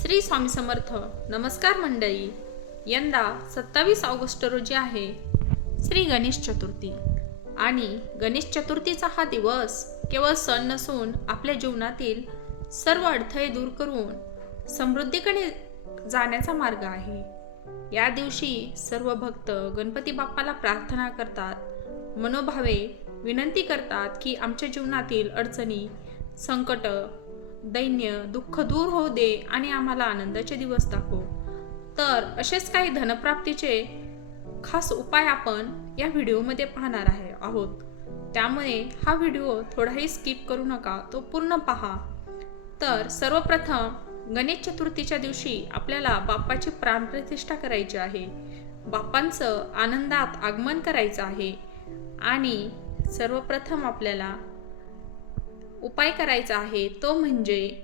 श्री स्वामी समर्थ नमस्कार मंडळी. यंदा सत्तावीस ऑगस्ट रोजी आहे श्री गणेश चतुर्थी. आणि गणेश चतुर्थीचा हा दिवस केवळ सण नसून आपल्या जीवनातील सर्व अडथळे दूर करून समृद्धीकडे जाण्याचा मार्ग आहे. या दिवशी सर्व भक्त गणपती बाप्पाला प्रार्थना करतात मनोभावे विनंती करतात की आमच्या जीवनातील अडचणी संकट दैन्य दुःख दूर होऊ दे आणि आम्हाला आनंदाचे दिवस दाखव. तर असेच काही धनप्राप्तीचे खास उपाय आपण या व्हिडिओमध्ये पाहणार आहे आहोत. त्यामुळे हा व्हिडिओ थोडाही स्किप करू नका तो पूर्ण पहा. तर सर्वप्रथम गणेश चतुर्थीच्या दिवशी आपल्याला बाप्पाची प्राणप्रतिष्ठा करायची आहे. बाप्पांचं आनंदात आगमन करायचं आहे. आणि सर्वप्रथम आपल्याला उपाय करायचा आहे तो म्हणजे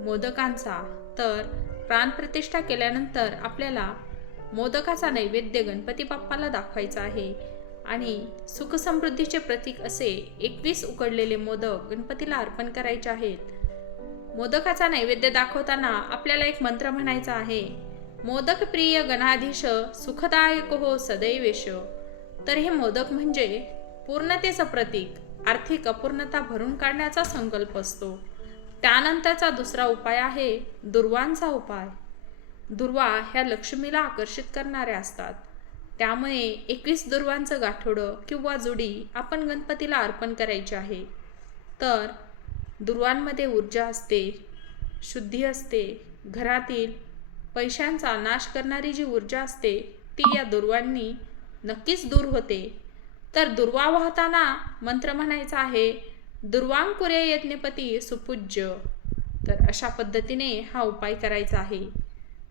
मोदकांचा. तर प्राणप्रतिष्ठा केल्यानंतर आपल्याला मोदकाचा नैवेद्य गणपती बाप्पाला दाखवायचा आहे. आणि सुखसमृद्धीचे प्रतीक असे एकवीस उकडलेले मोदक गणपतीला अर्पण करायचे आहेत. मोदकाचा नैवेद्य दाखवताना आपल्याला एक मंत्र म्हणायचा आहे. मोदक प्रिय गणाधीश सुखदायक हो सदैवेश. तर हे मोदक म्हणजे पूर्णतेचं प्रतीक. आर्थिक अपूर्णता भरून काढण्याचा संकल्प असतो. त्यानंतरचा दुसरा उपाय आहे दुर्वांचा उपाय. दुर्वा ह्या लक्ष्मीला आकर्षित करणाऱ्या असतात. त्यामुळे एकवीस दुर्वांचं गाठोडं किंवा जुडी आपण गणपतीला अर्पण करायची आहे. तर दुर्वांमध्ये ऊर्जा असते शुद्धी असते घरातील पैशांचा नाश करणारी जी ऊर्जा असते ती या दुर्वांनी नक्कीच दूर होते. तर दुर्वा वाहताना मंत्र म्हणायचा आहे दुर्वांकुरे यज्ञपती सुपूज्य. तर अशा पद्धतीने हा उपाय करायचा आहे.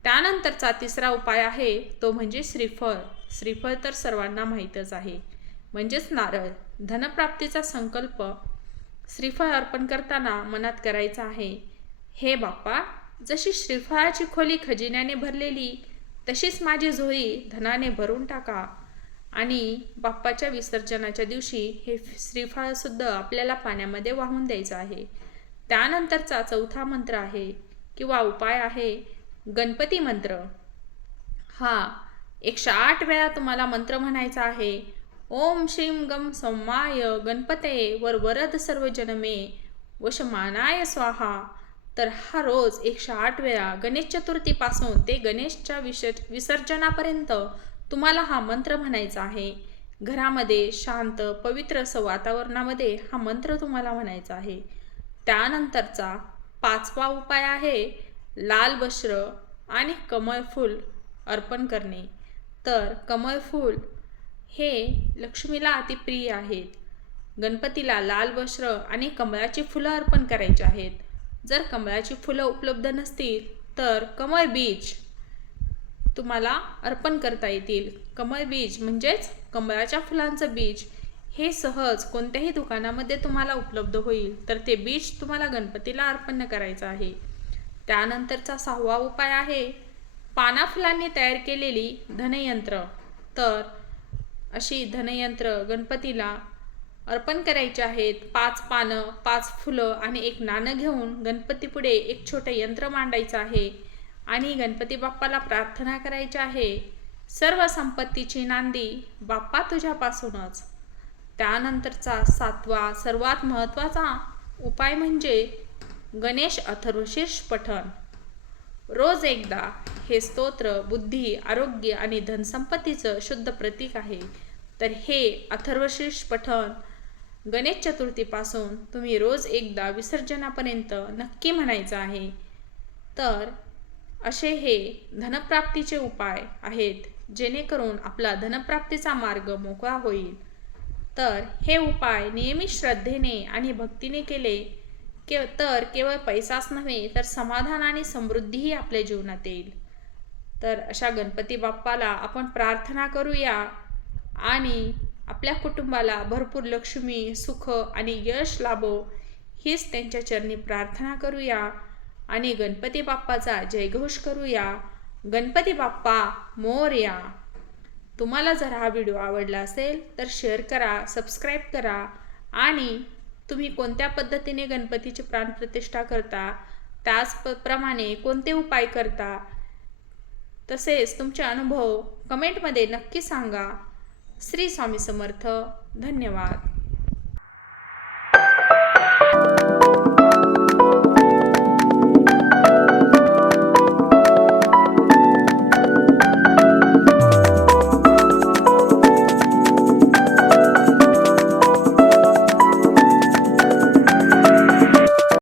त्यानंतरचा तिसरा उपाय आहे तो म्हणजे श्रीफळ. श्रीफळ तर सर्वांना माहीतच आहे. म्हणजेच नारळ. धनप्राप्तीचा संकल्प श्रीफळ अर्पण करताना मनात करायचा आहे हे बाप्पा जशी श्रीफळाची खोली खजिन्याने भरलेली तशीच माझी झोळी धनाने भरून टाका. आणि बाप्पाच्या विसर्जनाच्या दिवशी हे श्रीफळसुद्धा आपल्याला पाण्यामध्ये वाहून द्यायचं आहे. त्यानंतरचा चौथा मंत्र आहे किंवा उपाय आहे गणपती मंत्र. हा एकशे आठ वेळा तुम्हाला मंत्र म्हणायचा आहे. ओम श्रीम गम सौमाय गणपते वर वरद सर्व जनमे वशमानाय स्वाहा. तर हा रोज एकशे आठ वेळा गणेश चतुर्थीपासून ते गणेशच्या विसर् विसर्जनापर्यंत तुम्हाला हा मंत्र म्हणायचा आहे. घरामध्ये शांत पवित्र असं वातावरणामध्ये हा मंत्र तुम्हाला म्हणायचा आहे. त्यानंतरचा पाचवा उपाय आहे लाल वस्त्र आणि कमळफूल अर्पण करणे. तर कमळफूल हे लक्ष्मीला अतिप्रिय आहेत. गणपतीला लाल वस्त्र आणि कमळाची फुलं अर्पण करायची आहेत. जर कमळाची फुलं उपलब्ध नसतील तर कमळ बीज तुम्हाला अर्पण करता येतील. कमळ बीज म्हणजेच कमळाच्या फुलांचं बीज हे सहज कोणत्याही दुकानामध्ये तुम्हाला उपलब्ध होईल. तर ते बीज तुम्हाला गणपतीला अर्पण करायचं आहे. त्यानंतरचा सहावा उपाय आहे पाना फुलांनी तयार केलेली धनयंत्र. तर अशी धनयंत्र गणपतीला अर्पण करायचे आहेत. पाच पानं पाच फुलं आणि एक नाणं घेऊन गणपतीपुढे एक छोटं यंत्र मांडायचं आहे. आणि गणपती बाप्पाला प्रार्थना करायची आहे. सर्व संपत्तीची नांदी बाप्पा तुझ्यापासूनच. त्यानंतरचा सातवा सर्वात महत्त्वाचा उपाय म्हणजे गणेश अथर्वशीर्ष पठण. रोज एकदा हे स्तोत्र बुद्धी आरोग्य आणि धनसंपत्तीचं शुद्ध प्रतीक आहे. तर हे अथर्वशीर्ष पठण गणेश चतुर्थीपासून तुम्ही रोज एकदा विसर्जनापर्यंत नक्की म्हणायचं आहे. तर असे हे धनप्राप्तीचे उपाय आहेत जेणेकरून आपला धनप्राप्तीचा मार्ग मोकळा होईल. तर हे उपाय नियमित श्रद्धेने आणि भक्तीने केले के तर केवळ पैसाच नव्हे तर समाधान आणि समृद्धीही आपल्या जीवनात येईल. तर अशा गणपती बाप्पाला आपण प्रार्थना करूया आणि आपल्या कुटुंबाला भरपूर लक्ष्मी सुख आणि यश लाभो हीच त्यांच्या चरणी प्रार्थना करूया. आणि गणपती बाप्पाचा जयघोष करूया. गणपती बाप्पा मोरया. तुम्हाला जर हा व्हिडिओ आवडला असेल तर शेअर करा सबस्क्राईब करा. आणि तुम्ही कोणत्या पद्धतीने गणपतीची प्राणप्रतिष्ठा करता त्याचप्रमाणे कोणते उपाय करता तसेच तुमचे अनुभव कमेंटमध्ये नक्की सांगा. श्री स्वामी समर्थ धन्यवाद.